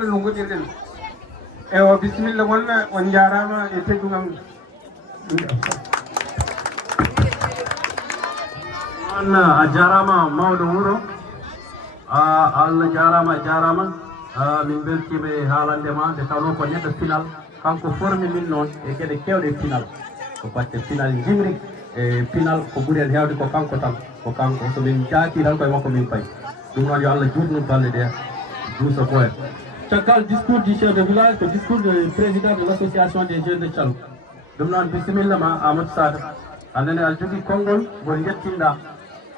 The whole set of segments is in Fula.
lungudirɗen e o bisimilla mon on jarama e teddugam on a jarama mawɗo wuuro Allah jarama min beltima e haalandema nde tawno ko neɗɗo final kanko formi min noon e gueɗe kewɗe final ko batte final jimri e final ko ɓuuri en hewde ko kanko tan ko kanko somin jaaki tan koye makko min payi ɗum noon yo Allah juutnum balle ɗe duusa boya caggal discours du chef de village ko discours du président de l'association des jeunes de Thialgou ɗum noon bisimilla ma Amadou Sata andene aɗa jogui konngol ngol jettinɗa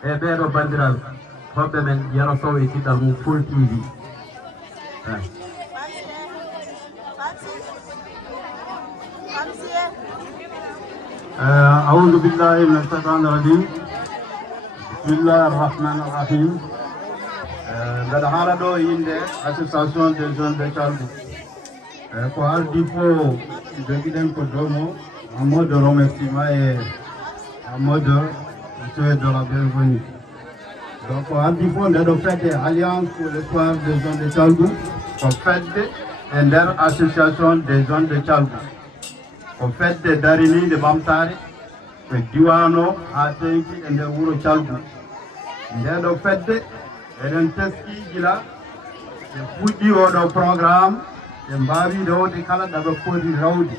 e ɓeeɗo bandiraɓe hoɓɓe men Yero Sow e tiɗɗal mum Fuul TV أعوذ بالله من الشيطان الرجيم بسم الله الرحمن الرحيم mbeɗa haala ɗo yinde association des jeunes de Thialgou ko ardi fo joguiɗen ko domo en mode de remerciement et en mode souhait de la bienvenue donc ko ardi fo ndeɗo fedde alliance pour l'espoir des jeunes de Thialgou ko fedde e nder association des jeunes de Thialgou ko fedde darinide ɓamtare ɓe diwano ha tengti e nder wuuro Thialgou ndeɗo fedde eɗen teski gila ɓe fuɗɗi oɗo programme ɓe mbawi rewde kala ɗaɓe foti rewde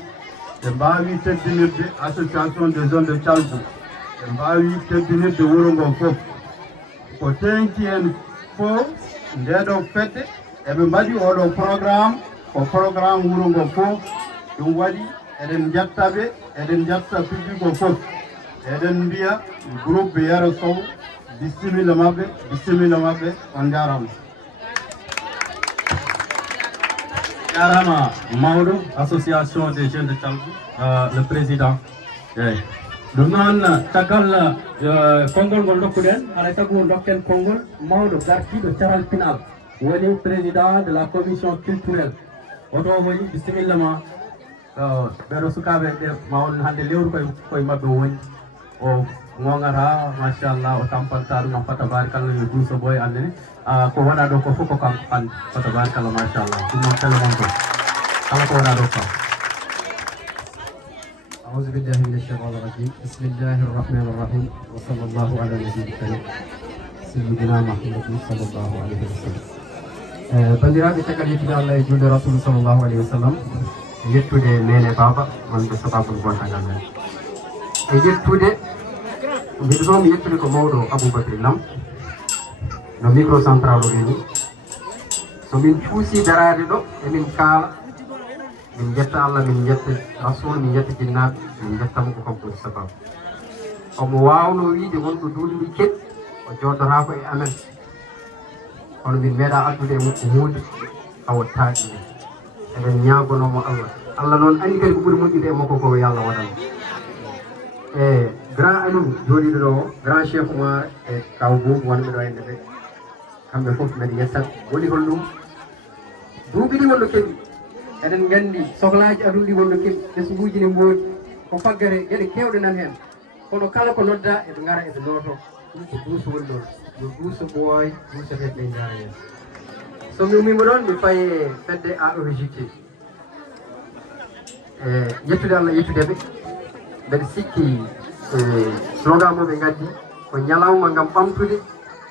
ɓe mbawi teddinirde association des jeunes de Thialgou ɓe mbawi teddinirde wuuro ngo fof ko tengti en fof ndeɗo fedde eɓe mbaɗi oɗo programme ko programme wuuro ngo fof ɗum waɗi eɗen jettaɓe eɗen jetta public o fof eɗen mbiya groupe Yero Sow bisimilla maɓɓe on jarama jarama mawɗo association des jeunes de Thialgou le président eyyi ɗum noon caggal konngol ngol dokkuɗen haɗa sago dokken konngol mawɗo gartiɗo caral final woni président de la commission culturelle oto woni bisimilla ma ɓeɗo sukaɓe ɓe ma on hande lewru koye mabɓe woni o gongata machallah o tampanta ɗum fa tabarikallah yo duuso boy andene ko waɗa ɗo ko fof ko kanko hande fa tabarikallah machallah ɗum noon télémon to kala ko waɗa ɗo kam أعوذ بالله من الشيطان الرجيم بسم الله الرحمن الرحيم وصلى الله على النبي الكريم سيدنا محمد صلى الله عليه وسلم bandiraɓe caggal yettude Allah e julde rasulu sallllahu alayhi wa sallam yettude nene baba wonɓe sababol gontagal men e yettude mbiɗo ɗo mi yettude ko mawɗo Aboubacry Lam no microcentral o reni somin cuusi darade ɗo emin kaala min jetta Allah min jetta rasul min jetta jinnaɓe min jettamo ko kanko woni sababu omo wawno wiide wonɗo duuɗi keɗɗi o joɗorako e amen kono min meeɗa addude e mukko hunde hawattaɗi eɗen ñagonomo Allah noon andi kadi ko ɓuuri moƴƴude e makko ko yo Allah waɗano e grand amin jooɗiɗo ɗo o grand chef Oumar e kaw Boubou wonɓe ɗo henne ɓe kamɓe fof mbeɗa yettat woni hol ɗum duuɓi ɗi wonno keɓi eɗen gandi sohlaji aduna ɗi wonno keɓi ɓesguji ne mboodi ko faggare gueɗe kewɗe nan hen kono kala ko nodda eɓe gara eɓe looto ɗum ko duuso woni ɗon yo duuso ɓooy duuso hedɓe jara hen somi ummima ɗon mi faye fedde AOJT e yettude Allah yettudeɓe mbeɗa sikki slogan mo ɓe gaddi ko ñalawma ngam ɓamtude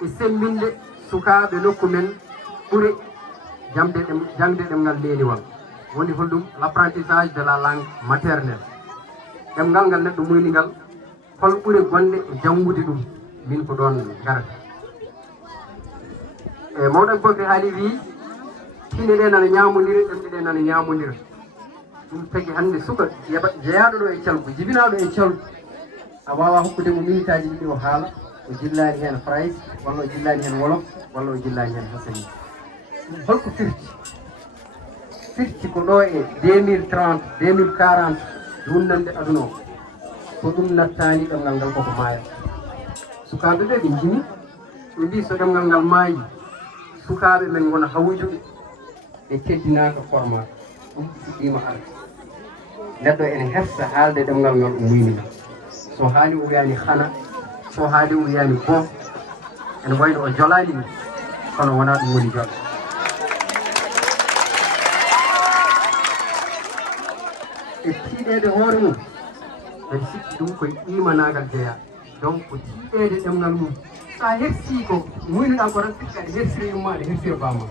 e sembinde sukaɓe nokku men ɓuure jangde ɗemngal leliwal woni holɗum l'apprentissage de la langue maternelle ɗemngal ngal neɗɗo muynigal hol ɓuure gonɗe e jangude ɗum min ko ɗon garata e mawɗo Aboubacry haali wi tine ɗe nana ñamodira ɗemɗe ɗe nana ñamodira ɗum tagui hande suka jeeyaɗo ɗo e Thialgou jibinaɗo e Thialgou a wawa hokkude mo minute aji ɗiɗi o haala o jillani hen phrase walla o jillani hen wolof walla o jillani hen hasani ɗum holko firti ko ɗo e 2030 2040 wundande aduna o ko ɗum nattani ɗemngal ngal koko maaya sukaɓe ɓe ɓe jimi ɓe mbi so ɗemngal ngal maayi sukaɓe men gona hawjuɓe ɓe teddinaka format ɗum fuɗɗima arde neɗɗo ene hefsa haalde ɗemngal ngal o muyningal so haali o wiyani hana so haali o wiyani bo ene wayno o jolani min kono wona ɗum woni jol e tiiɗede hoore mum kadi sikki ɗum koye qimanagal jeeya donc ko tiiɗede ɗemngal mum sa hersi ko muynoɗa ko tan sikki aɗa hersira yumma aɗa hersira bamma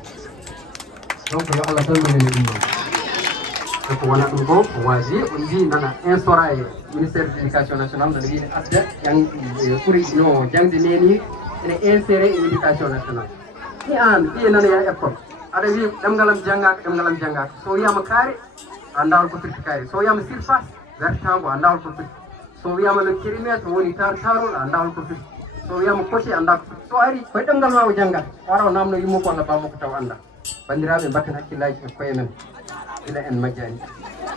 donc yo Allah salminene ɗum ɗon donc wona ɗum ko ko waji on mbi nana instaura e ministére de l'éducation nationale nana wiide asda ɓuuri no jangde neni ene inséré e éducation nationale ni an ɓiye nana ya école aɗa wi ɗemgalam janggaka so wiyama kaari a ndawol ko firti kaari so wiyama surface wertango a ndawol ko firti so wiyama no périmètre woni tarol a ndawol ko firti so wiyama côté anda ko firti so ari koye ɗemgal ma o janggata wara o namno yummo ko Allah bammo ko taw anda bandiraɓe mbatten hakkillaji e koye men ila en majjani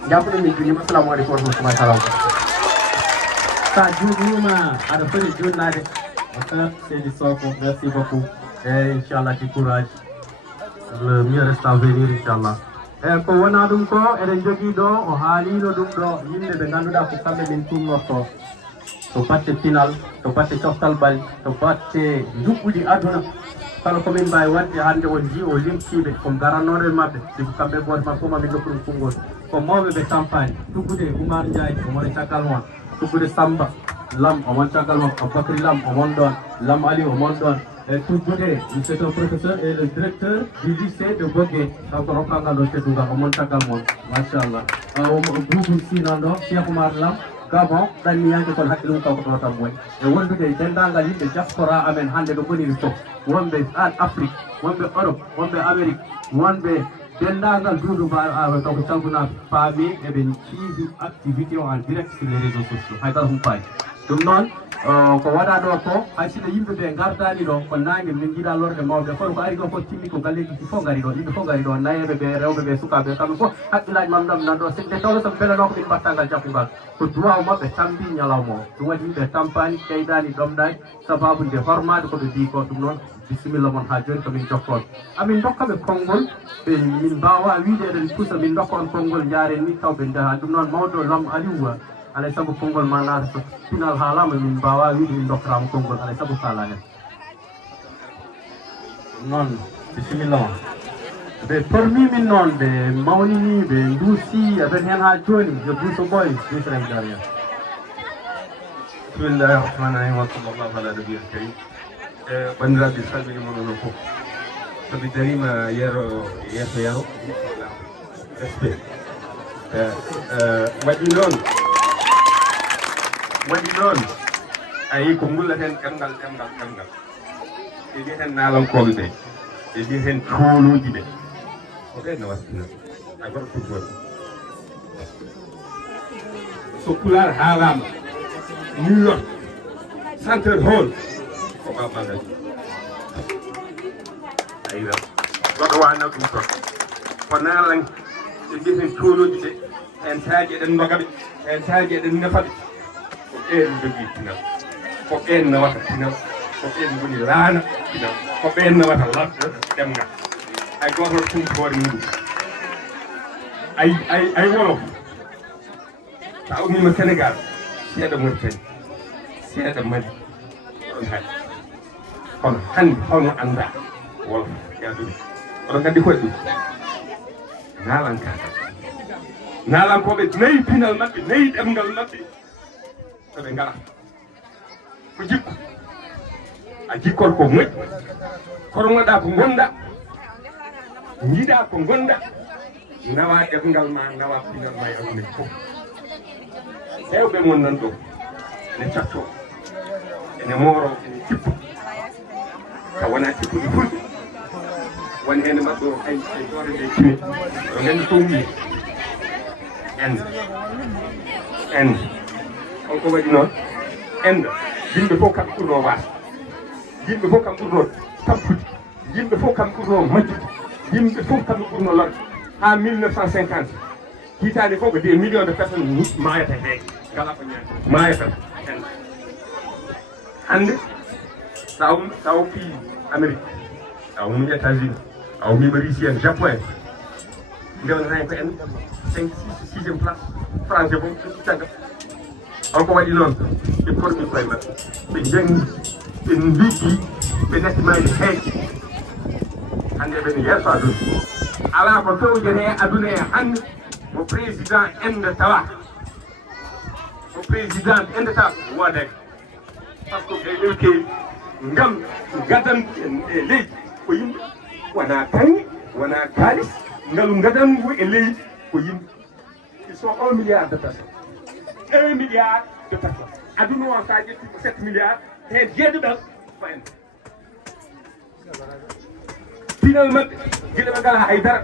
jampo ɗum min junima assalamu aleykum wa rahmatullahi taala sa juuɗima aɗa foti junnade frère Seydi Soko merci beaucoup et inchallah du courage le mieux reste à venir inchallah e ko wona ɗum ko eɗen jogui ɗo o haalino ɗum ɗo yimɓe ɓe ganduɗa ko kamɓe min tumnorto to batte final to batte coftal bali to batte juɓɓuɗi aduna kala komin mbawi wadde hande on ji o limtiɓe komi garannoɗo mabɓe siko kamɓe goto ma fof mamin dokku ɗum konngol ko mawɓe ɓe campagne tuggude Oumar Ndiaye omone caggal mon tuggude Samba Lam omon caggal mon Aboubacry Lam omon ɗon Lam Ali omon ɗon e tuggude c'est un professeur et le directeur du lycée de Bogué kanko rokkangal ɗo teddugal omon caggal mon machallah Boubou sinan ɗo Cheikh Oumar Lam Gabon ɗanniyanke kono hakkille mum kanko ɗo tan woni e wondude dendagal yimɓe diaspora amen hande ɗo goniri fof wonɓe an Afrique wonɓe Europe wonɓe Amérique wonɓe dendagal duudu kanko calguna paami eɓe ciivi activité o en direct sur les réseaux sociaux haydara humpaji ɗum noon ko waɗa ɗo ko hay sino yimɓe ɓe gardani ɗo ko nangue min jiiɗa lorde mawɓe kono ko ari ɗo fof timmi ko galleji ɗi fof gari ɗo yimɓe fof gari ɗo nayeɓe ɓe rewɓe ɓe sukaɓe kamɓe fof haqqillaji mabɓe ɗam nan ɗo sinde tawno soɓe beelano ko min mbattangal jaffugal ko droit mabɓe tambi ñalawma o ɗum waɗi yimɓe tampani ɓeydani ɗomɗani sababude hormade koɓe mbi ko ɗum noon bisimilla moon ha joni komin jokkoɓe amin dokkaɓe konngol ɓe min mbawa wiide eɗen pusa min dokka on konngol jaren ni taw ɓe jaha ɗum noon mawɗo Lam Aliou alay saago konngol ma naata so final haalama min mbawa wiide min dokkatama konngol alay saago faala hen noon bisimilla ma ɓe pormi min noon ɓe mawnini ɓe duusi aɓen hen ha joni yo duuso ɓoy duusren jariya bisimillahi rahmani rahim wa sallallahu ala nabiyil karim bandiraɓe salminima noon fof somi darima yeeso yaro respect waɗi noon a yi ko gullaten ɗemgal ɓe mbiyeten naalankoɓe ɓe ɓe mbiyeten cooluji ɓe ko ɓen no wastina a goto tuggoto so pular haalama New York Center Hall ko babagaji aywa goɗo wana ɗum ton ko naalan ɓe mbiyeten cooluji ɓe hen taaji eɗen ndogaɓe hen taaji eɗen nefaɓe ko ɓen jogui pinal ko ɓen nawata pinal ko ɓen goni laana pinal ko ɓen nawata ɗemgal hay goto tumtore muɗum ay wolof sa ummima Sénégal seeɗa Mauritanie seeɗa Mali ɗon hay kono hande hono anda wolof yadude oɗon gandi koye ɗum naalankoɓe nayi pinal mabɓe nayi ɗemgal mabɓe soɓe ngala ko jikku a jikkon ko moƴƴi kormoɗa ko gonɗa jiiɗa ko gonɗa nawa ɗemgal ma nawa pinal ma e aduna fof hewɓe mon nan ɗo ene catto ene mooro ene cippa taw wona cippude fulɓe woni hen mabɓe o hay goto nde cimi o gandi ko wumi ende on ko waɗi noon ende yimɓe fof kam ɓurno waas yimɓe fof kam ɓurno tampude yimɓe fof kam ɓurno majjude yimɓe fof kam ɓurno lorde ha 1950 hitande fof ko des millions de personnes mayata heege ngala ko ñaata mayata ende hande sa woppi Amérique sa wummi États-Unis a wummima Russie en Japon en ndewnata hen ko en 5 6 6e place français fof caggal on ko waɗi noon ɓe pormi koye maɓɓe ɓe jangi ɓe liggi ɓe nettimayde heeƴe hande ɓene yeeso aduna ala ko fewjete aduna e hande mo président ende tawa mo président ende tawa wodek par ce que ɓe kewi ngam gadan e leydi ko yimɓe wona kaŋŋe wona kalis ngalu gadangu e leydi ko yimɓe ils sont 1 milliard de personnes 1 milliard de personnes aduna o sa ƴetti ko 7 milliards hen jeeɗuɗal ko en pinal maɓɓe guila ɓe ngala haydara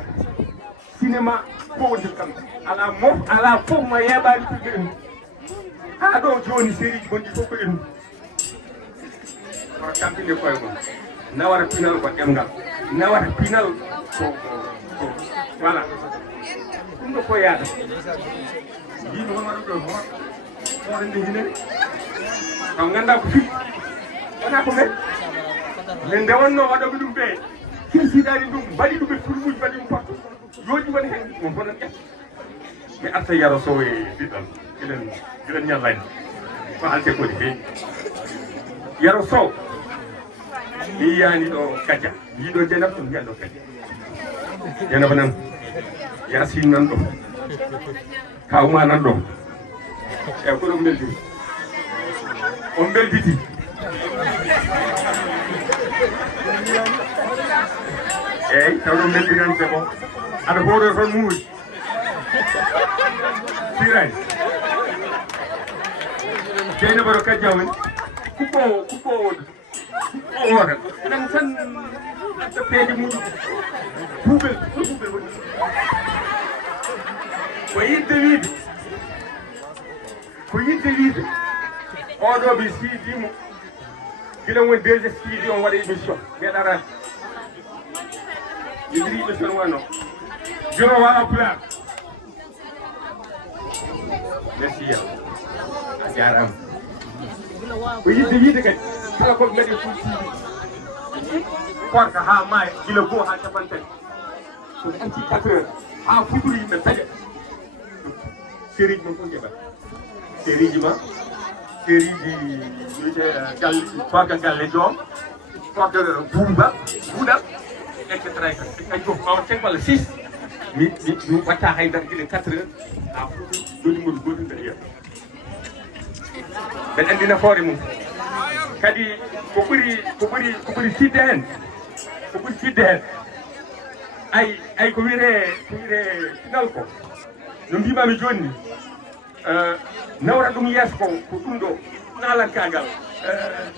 cinéma ko wonde kamɓe ala fof mo yeɓani ko en ha ɗo joni série ji gonɗi fof ko en kono tampinde koye mon nawara pinal ko ɗemgal nawara pinal ko voilà ɗum ɗo ko yaada yino won waɗa ɗo hoore nde hinere kam ganda ko fiɗi wona ko men min nde wonno waɗoɓe ɗum ɓe kirsiɗani ɗum mbaɗi ɗum e turmuji mbaɗi ɗum partout jooɗi woni hen mon bonan ƴetta mi arta yaro sow e ɓiɗɗal giɗen ñallani ko halte kodi feewi yaro sow mi yiyani ɗo Kadia mi yiiɗo Dieynaba ɗum yiyan ɗo Kadia Dieynaba nan Yacine nan ɗo kawma nan ɗo eyyi ko ɗum beldiri on belditi eyyi taw ɗum beldirani c'est bon aɗa hoɗo toon muuri sirani Dieynaba ɗo Kadia woni kuɓɓowo wodat nan tan adda peeje muɗum buubel woni ko yidde wiide oɗo ɓe siidimo guilan woni 2STV on waɗa émission meeɗarade yidiri émission wano juro wawa poular merci ya a jarama ko yidde wiide kadi kala koɓe gaɗi Fuul TV korka ha maaya gila goo ha capantati so anti 4 heures ha futuri yimɓe taƴa série ji mon fof jeeɓat série ji ma série ji wiyete galle korka galle joom korka buuba buuɗal et cetera et cetera kadi fof ɓawa 5 walla 6 mi watta haydara guila 4 heures ha futuri joni ngol gotum mbeɗa yiya mbeɗa andi nafoore mum kadi ko ɓuri fidde hen ay ko wiyete final ko no mbimami joni ni nawra ɗum yeeso ko ɗum ɗo nalankagal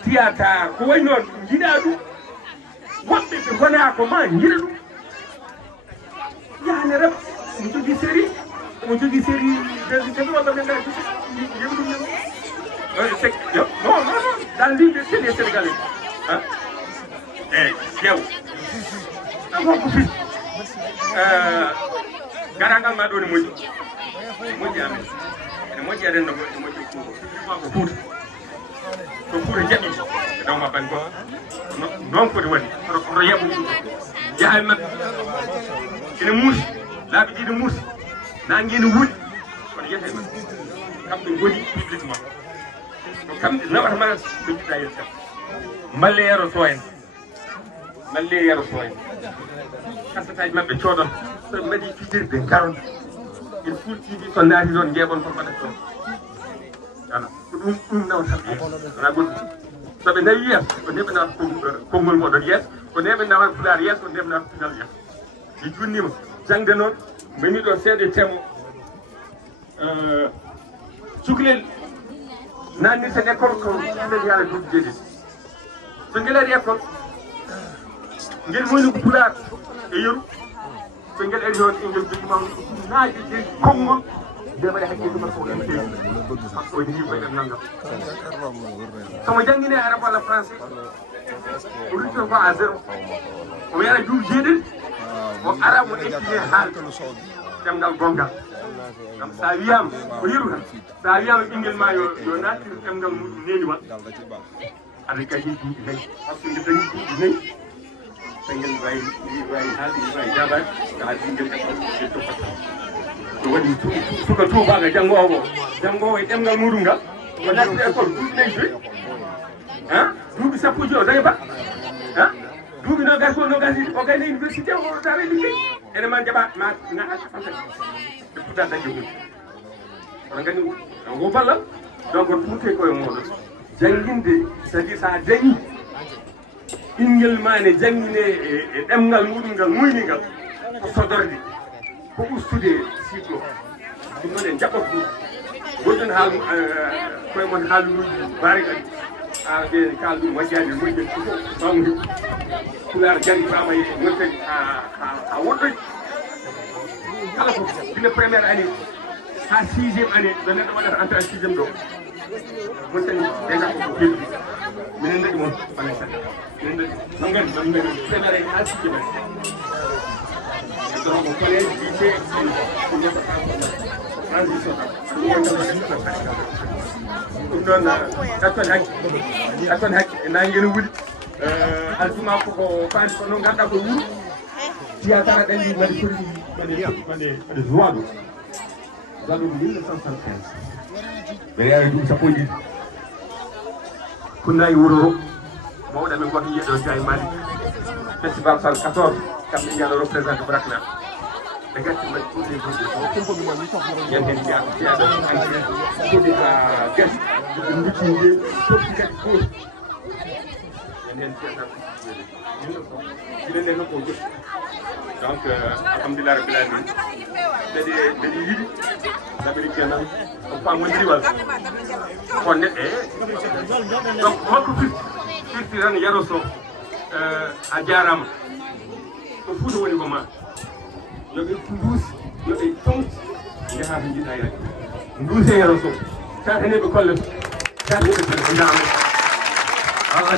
théâtre ko way noon jiiɗa ɗum woɓɓe ɓe gona ko ma jiiɗa ɗum yahane rem omo jogui série walla ɓe ngara yewi ɗum non dans l'île c'est les Sénégalais hein yew ɗum ko fis garangal ma ɗo ne moƴƴi amen ene moƴƴi aɗen no moƴƴi ko Fuuta ko Fuuta jaɓi dawma bani ko noon foti waɗi oto yaɓu yaha maɓɓe ene muusi laaɓi ɗiɗi muusi nangue ene wuuɗi kono yiyete maɓɓe kamɓe goni publiquement kamɓe nawatama ɓe jiɗɗa yen kam malle yero so en kasataji maɓɓe coodon so mbaɗi fijirde garon il Fuul TV so naati toon jeeɓon ko mbaɗat toon voilà ko ɗum nawata wona goɗɗum soɓe nawi yeeso ko neɓe nawata konngol moɗon yeeso ko neɓe nawata Pulaar yeeso ko neɓe nawata pinal yeeso mi junnima jangde noon mbani ɗo seeɗa temo cukalel nannirten école ko cukalel yaara duuɓi jeeɗiɗi so ngelari école ngel moyni ko Pulaar e yeru so ngel ari toon engel jogi ma naaji jeyi konngol nde waɗi hakkille makko ko en tewi makko woni yimɓe en nanngam somo janngine arabe walla français o rutton ko à 0 o wiyata duuɓi jeeɗiɗi o ara mo ettine haalde ɗemngal gongal ngam sa wiyama ko yeru tan sa wiyama ɓinguel ma yo nattir ɗemngal muɗum neniwal aɗa gañi duuɓi nayyi par ce que nde dañi duuɓi nayyi ɓengel wawi haalde wawi jabade ko haali ɓinguel e toppata so waɗi suka tubaga janngowo e ɗemngal muɗum ngal o natti école duuɓi nayyi joyi han duuɓi sappo joyi o daña bac han duuɓi nogas ko nogas o gayna université o tawa ligguey ene ma jaɓa ma naha capantati e puɗɗa dañde hunde oɗon gandi ngo balla donc ɓuurte koye moɗon jangguinde c'est-à-dire sa dañi ɓinguel ma ne jangguine e ɗemgal muɗum ngal muyningal ko sodorde ko ustude cycle ɗum noon en jaɓɓat ɗum goɗɗon haal koye mon haaluji barigaji ɓe kalɗum majjade moƴƴen fof ɓamdi pular jari fama e montadi ha woɗɗoy kala fof dina premiére année ha 6e année ɗo neɗɗo waɗata entré 6e ɗo montadi déjà koko keldi minen daɗi moon ɓane seɗɗa minen daɗi non gandi non gandi premiére année ha 6e année donc collège lycée ko ñetta transition ɗum noon ɗatton hakki e nanguene wuuli altuma koko faandi kono ganduɗa ko wuuro théâtre aɗa andi waɗi foti waɗe joie ɗo joie ɗo 1975 ɓe yawi ɗum sappo e ɗiɗi kunnayi wuuro o mawɗa men goto yiyeɗo jaye malik festival sal 14 kamɓe jiyano représenté brakna ɓe gatti mbaɗi tous les jours yanden jiyaɗo kodi ha guest ɓe duccinde toppi kadi gooti enen ilende noon ko jotti donc alhamdulillah rabbil alamin mbeɗe yiiɗi ɗaɓiri kenan ko famodiri walla kon neɗɗo donc holko firti tan yaro so a jarama ko Fuuta woni ko ma yoɓe nduusi yoɓe tawti jaha to jiɗɗa yaade nduuse yaro so tateneɓe kolle tateneɓe kolle jaama Allah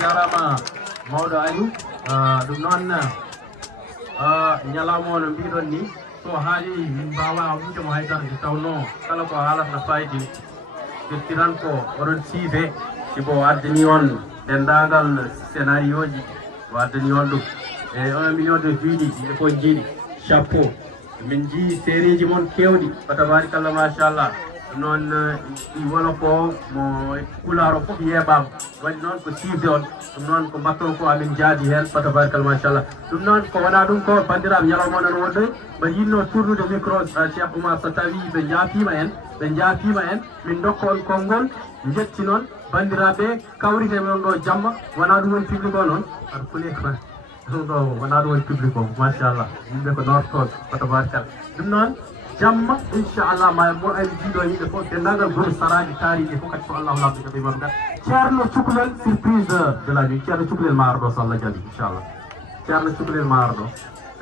jarama mawɗo Aliou ɗum noon ñalawma o no mbiɗon ni so haali min mbawa windemo haydara nde tawno kala ko haalata no fayidi firtiran ko oɗon siife sibo addani on dendagal scénario ji o addani on ɗum e 1 million de vues ɗi yimɓe fof jiiɗi chapeau min jii série ji moon kewɗi fa tabarikallah machallah ɗum noon ɗi wolof o mo pular o fof yeeɓama waɗi noon ko sifde on ɗum noon ko mbatton ko amin jaadi hen fa tabarikallah machallah ɗum noon ko wona ɗum ko bandiraɓe ñalawma nan wonɗoy mba yinno tournude micro Cheikh Oumar so tawi ɓe jaafima en min dokka on konngol jetti noon bandiraɓe kawrite men ɗo jamma wona ɗum woni public o noon aɗa fuli ko ɗum ɗo wona ɗum woni public o machallah yimɓe ko nortoɓe fa tabarikallah ɗum noon jamma inchallah ma mo ari jiiɗo yimɓe fof dendagal goni saraji taariɗe fof kadi so allahu lamɗo jaɓi mam dat ceerno cukalel surprise de la nuit ceerno cukalel ma arɗo so Allah jaɓi inchallah ceerno cukalel ma arɗo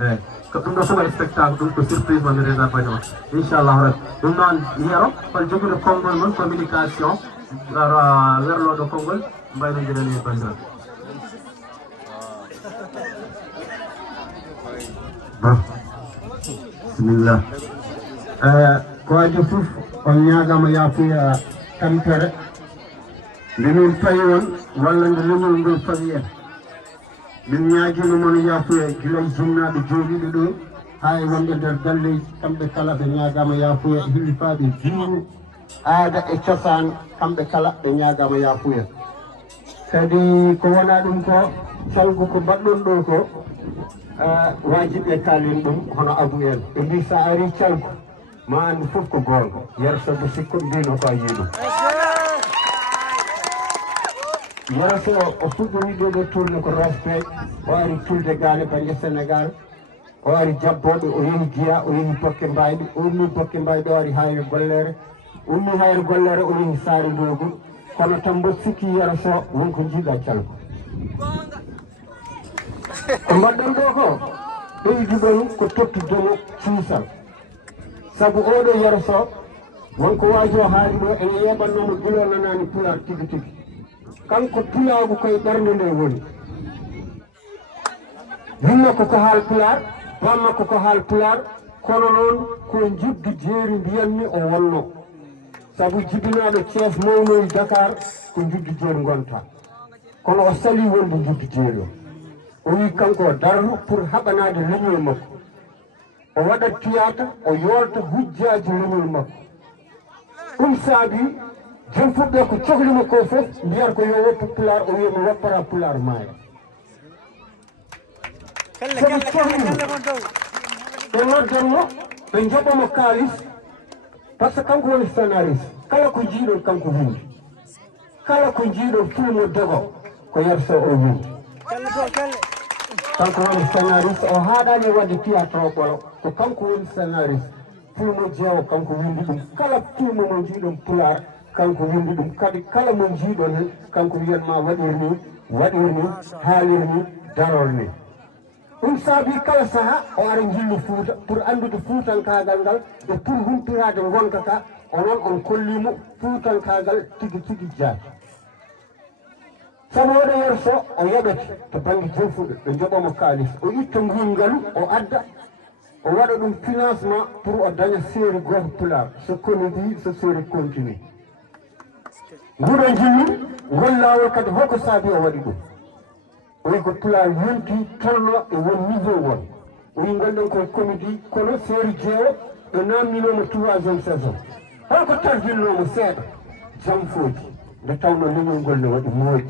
eyyi ko ɗum ɗo fof waɗi spectacle ɗum ko surprise mami réservani on inchallahu rabbi ɗum noon yero hol joguiɗo konngol moon communication werloɗo konngol mbaynodirani e bandiraɓe bismillah ko adi fof on ñagama yaafuya tampere nde min payi on walla nde leñol ngol fawi en min ñaguima moon yaafuya guilay jinnaɓe jooɗiɓe ɗo ha e wonɓe nder galleji kamɓe kala ɓe ñagama yaafuya hillifaɓe diine aada e cosaan kamɓe kala ɓe ñagama yaafuya kadi ko wona ɗum ko calgu ko mbaɗɗon ɗo ko wajiɓe kalin ɗum hono abu en ɓe mbi sa ari calgu ma andu fof ko gonga yero sobo sikko mbino ko a yiiɗum yero so o fuɗɗori ɗo ɗo tourne ko respect o ari tulde gaale banggue Sénégal o ari jabboɓe o yeehi Guiya o yeehi Bokke Mbayɗi o ummi Bokke Mbayɗi o ari hayre gollere ummi hayre gollere o yeehi Saare Ndogu kono tan mbo sikki yero so wonko jiiɗa calgu ko mbaɗɗon ɗo ko ɓeydi ɗon ko tottudemo cuusal sabu oɗo yero so wonko waajo haali ɗo ene yeɓannomo guilo nanani pular tigi tigi kanko pulagu koye ɓernde nde woni yimmakko ko haal pular bammakko ko haal pular kono noon ko juddu jeeri mbiyatmi o wonno sabu jibinaɓe Thiès mawnoyi Dakar ko juddu jeeri gonta kono o sali wonde juddu jeeri o wi kanko darno pour haɓanade leñol makko o waɗat théâtre o yolta hujjaji leñol makko ɗum saabi jom fuɗɗo ko cohlima ko fof mbiyata ko yo woppu pular o wiyamo woppara pular maaya somo cohlima ɓe noddanmo ɓe joɓamo kaalis par ce que kanko woni scénariste kala ko jiiɗon kanko windi kala ko jiiɗon filme dogo ko yerso o windi kanko woni scénariste o haaɗani wadde théâtre o ɓolo ko kanko woni scénariste filme jeewo kanko windi ɗum kala filme mo jiiɗon pular kanko windi ɗum kadi kala mo jiiɗon hen kanko wiyanma waɗir ni haalir ni daror ni ɗum saabi kala saaha o ara jilli Fuuta pour andude fuutankagal ngal e pour humpirade gonka ka onon on kollimo fuutankagal tigi tigi jaati sabu oɗo yerso o yoɓete to banggue jofuɓe ɓe joɓamo kaalis o itta ngulngalu o adda o waɗa ɗum financement pour o daña série goto pular so comédie so série continue nguɗo jilli ngol lawol kadi holko saabi o waɗi ɗum o wi ko pular yonti tolno e won niveau won o wi gonɗon koye comédie kono série jeewo ɓe namdinomo 3e saison holko tarjilnomo seeɗa jam fooji nde tawno leñol ngol ne waɗi mooƴi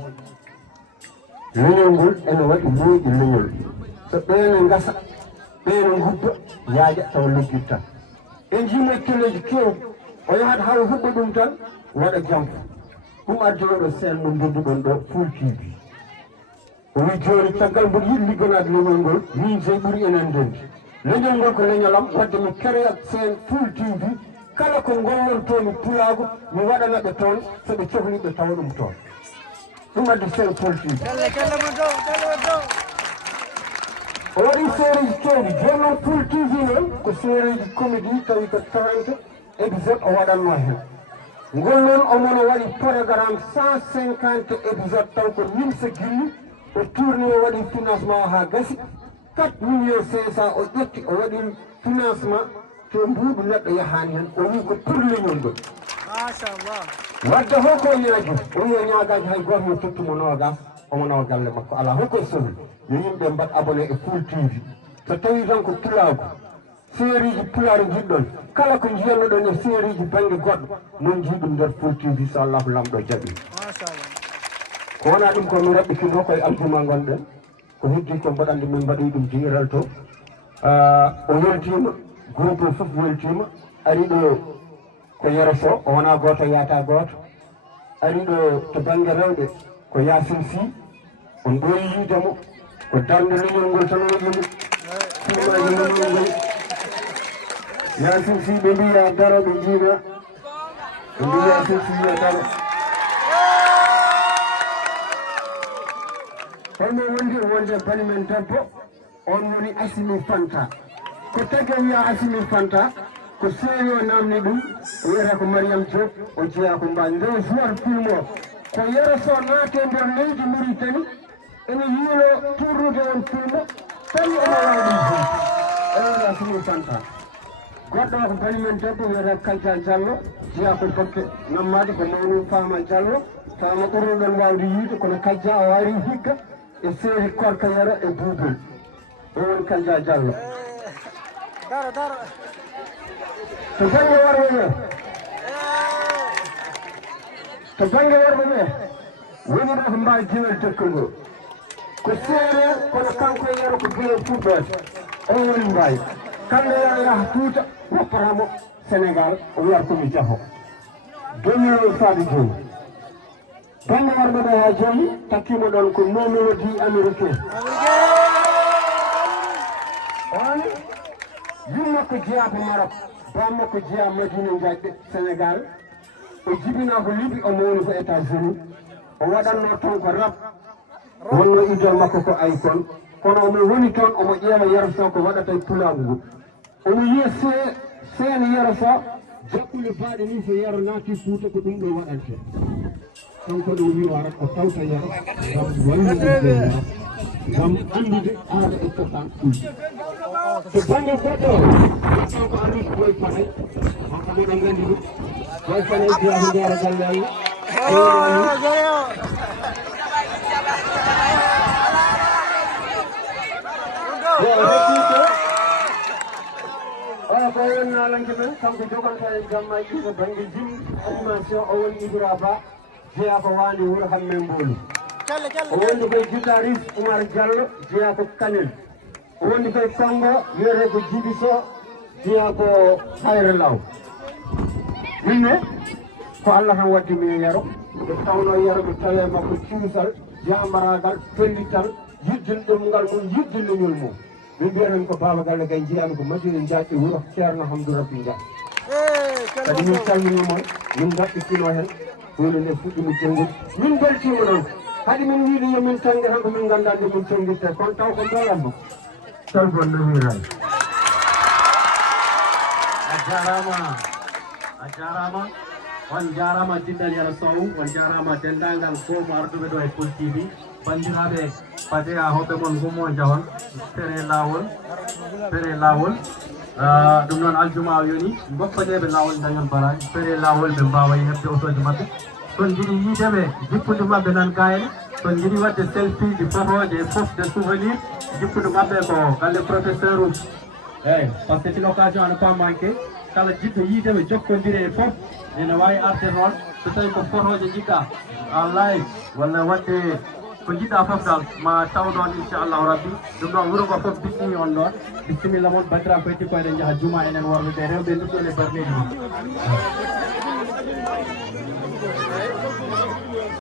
leñol ngol ene waɗi mooƴi leñol so ɓeene ngasa ɓeene gubba yaaƴa taw leggil tan en jiimo telleji kewɗi o yahat haw huɓɓa ɗum tan waɗa jamfa ɗum addi oɗo seen mo ndodduɗon ɗo Fuul TV o wi joni caggal mboɗo yiɗi liggonade leñol ngol min sey ɓuuri enen dendi leñol ngol ko leñolam wadde mi créat seen Fuul TV kala ko gollontomi pulago mi waɗanaɓe toon soɓe cohliɓe tawa ɗum toon ɗum addi seen Fuul TV o waɗi série ji kewɗi joni noon Fuul TV noon ko série ji comédie tawi ko 30 épisode o waɗanno hen ngol noon omono waɗi programme 150 épisode taw ko nimsa gilli o tourni o waɗi financement o ha gasi 4 millions 500 o ƴetti o waɗi financement to mbuuɗu neɗɗo yahani hen o wi ko pour leñol ngol machallah wadde holko ñaaji o wi o ñaagaji hay goto mo tottumo nogas omo nawa galle makko ala holko sohli yo yimɓe mbat abonné e Fuul TV so tawi tan ko pulago série ji pular jiɗɗon kala ko jiyannoɗon e série ji banggue goɗɗo non jiiɗum nder Fuul TV so allahu lamɗo jaaɓi ko wona ɗum ko mi raɓɓitino koye aljuma gonɗen ko heddi ko mbaɗandi min mbaɗoyi ɗum diral to o weltima groupe o foof weltima ari ɗo ko yeroso o wona goto yaata goto ari ɗo to banggue rewɓe ko Yasin Sy on ɗoyi yiidemo ko darde leñol ngol tan waɗimo filmaji leñol ngol Yasin Sy ɓe mbiya daro ɓe jiina ɓe mbi Yasin Sy wiya daro holno wondi o wonde banimen debbo on woni Assimi Fanta ko tagi o wiya Assimi Fanta ko seewi o namni ɗum o wiyata ko Mariame Diop o jeeya ko mbaɗi nde joueur film o ko yeroso naate nder leydi Mauritanie ene yiilo tournude on film tawi omo wawa ɗum jeyde o wiyata Assimi Fanta goɗɗo ko banimen debbo wiyata Kalja Diallo jeeya ko Bokke Nammadi ko mawnu Fama Diallo tawno ɓurnuɗon wawde yiide kono Kalja o wari higga e série Korka Yero e Boubel o woni Kalja Diallo to banggue worɓe ɓe to banggue worɓe ɓe woni ɗo ko mbawi jiwel tekkolngol ko série kono kanko e Yero ko guila fuɗɗode o woni mbawi kamɓe yaha Fuuta woppatamo Sénégal o wiyata komi jaaho 2000 faade joni banggue worɓe ɓe ha joni takkimo ɗon ko nomérodi américain on yummakko jeeya ko Maroc bammakko jeeya Madina Diagne Sénégal o jibina ko Libye o mawni ko États-Unis o waɗanno toon ko rap wonno idol makko ko Akon kono omo woni toon omo ƴeewa Yeroso ko waɗata e pulagu ngu omo yiya seene Yeroso jaɓɓule baaɗe ni so Yero naati Fuuta ko ɗum ɗo waɗante kanko ɗo wi warat o tawta Yero ngam wallude Yero ngam andude aada e cosaan Fuuta to banggue goɗɗo kanko andude boy panay kanko moɗon gandi ɗum boy panay jeeya ko jeera galle Allah ko woni nalanke ɓen kanko joganta e jammaji to banggue jim animation o woni Ibra Ba jeeya ko wandi wuuro Hamme Mbolu o woni koye guitariste Oumar Diallo jeeya ko Kanel woni koye Kongo wiyete ko Djibi Sow jiya ko Hayre Law minne ko Allah tan waddi min yaro ɓe tawno yaro ɓe tawi makko cuusal jambaragal pellital yiddinɗum ngal mum yiddinleñol mum min mbiyaten ko Baba Galle kay jiyami ko masiri jaɓɓi wuuro ceerno Hamdou Rabbi Dia kadi min calminimo min daɓɓitino hen hunde nde fuɗɗimi tengol min beltima noon hade min wiide yomin tangue tan ko min ganda nde min tenguirte kono taw ko mbalanno talbon namiray a jarama on jarama diddal yara sow on jarama dendagal fof mo arduɓe ɗo e Fuul TV bandiraɓe pade a hoɓɓe moon gummo jahon tere lawol ɗum noon aljuma o yoni goppadeɓe lawol dañon baraji tere lawol ɓe mbawa hebde otoji mabɓe son jiiɗi yiideɓe jippude mabɓe nan gayene son jiiɗi wadde selfie ɗi photoje e fof de souvenir jippude mabɓe ko galle professeur uji eyyi par ce que c'est une occasion à ne pas manquer kala jiɗɗo yiideɓe jokkodire e fof ene wawi arde toon so tawi ko photoje jiɗɗa en live walla wadde ko jiɗɗa fof dal ma taw ɗon inchallahu rabbi ɗum ɗon wuuro ngo fof bismini on ɗon bisimilla moon bandiraɓe koye tikko eɗen jaaha juma enen worɓe ɓe rewɓe nduɗɗon e berneji mum